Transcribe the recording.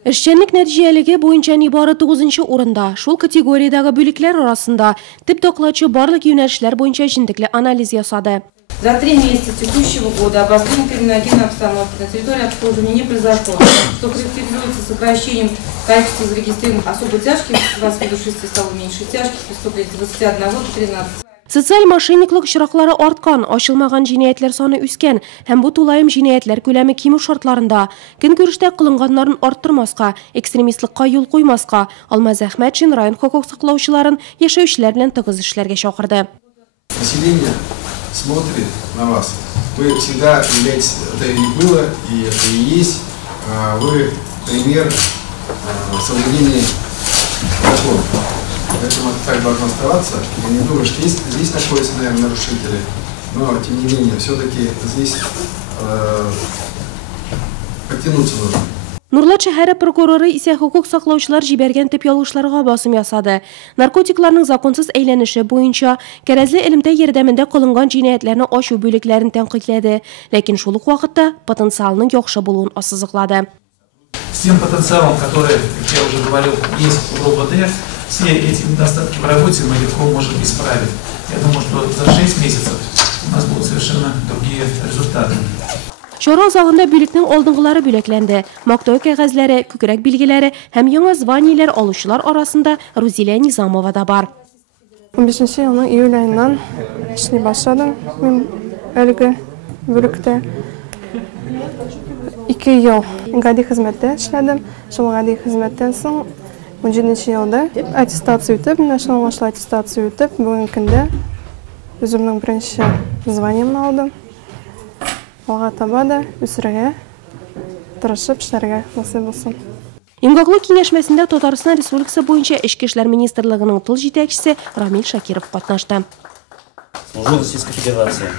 Эшчәнлек нәтиҗәлеге буенча нибары 9-нчы урында. Шул категориядәге бүлекләр арасында тип докладчы барлык юнәлешләр буенча җентекле анализ ясады. За 3 месяца текущего года обострение криминогенной обстановки на территории обслуживания не произошло, что характеризуется сокращением количества зарегистрированных особо тяжких с 26 стало меньше, тяжких преступлений с 21 до 13. Социаль мошенниклык очраклары арткан, ачылмаган җинаятьләр саны үскән һәм бу тулаем җинаятьләр күләме кимү шартларында көнкүрештә кылынганнарын арттырмаска, экстремистлыкка юл куймаска Алмаз Әхмәтшин район хокук саклаучыларын яшәүчеләр белән тыгыз эшләргә чакырды. Население смотрит на вас. Вы всегда являетесь, это и было, и это и есть. Вы пример соблюдения закона. Поэтому это так должно оставаться. Я не думаю, что здесь находятся, наверное, нарушители, но тем не менее, все-таки здесь подтянуться нужно. Нурлат шәһәре прокуроры исә хукук саклаучылар җибәргән тип ялгышларга басым ясады. Наркотикларның законсыз әйләнеше буенча кәрәзле элемтә ярдәмендә кылынган җинаятьләрне ачу бүлекләрен тәнкыйтьләде, ләкин шул ук вакытта потенциалның яхшы булуын ассызыклады. С тем потенциалом, который, как я уже говорил, есть в РОВД, все эти недостатки в работе мы легко можем исправить. Я думаю, что за 6 месяцев у нас будут совершенно другие результаты. Чара залында бүлекнең алдынгылары бүләкләнде. Мактау кәгазьләре, күкрәк билгеләре һәм яңа званияләр алучылар арасында Рузилә Низамова да бар. 15 елның июль айыннан эшли башладым. Мин әлеге бүлектә 2 ел гади хезмәттә эшләдем. Шул гади хезмәттән соң 17 елда аттестация үтеп, наtional аттестация үтеп, бүген көндә үземнең беренче званиемне алдым. Алга таба да үсәргә, тырышып эшләргә насыйп булсын. Имгаклы киңәшмәсендә Татарстан Республикасы буенча Эчке эшләр министрлыгының тыл җитәкчесе Рамил Шакиров катнашты. Служу в Российской Федерации.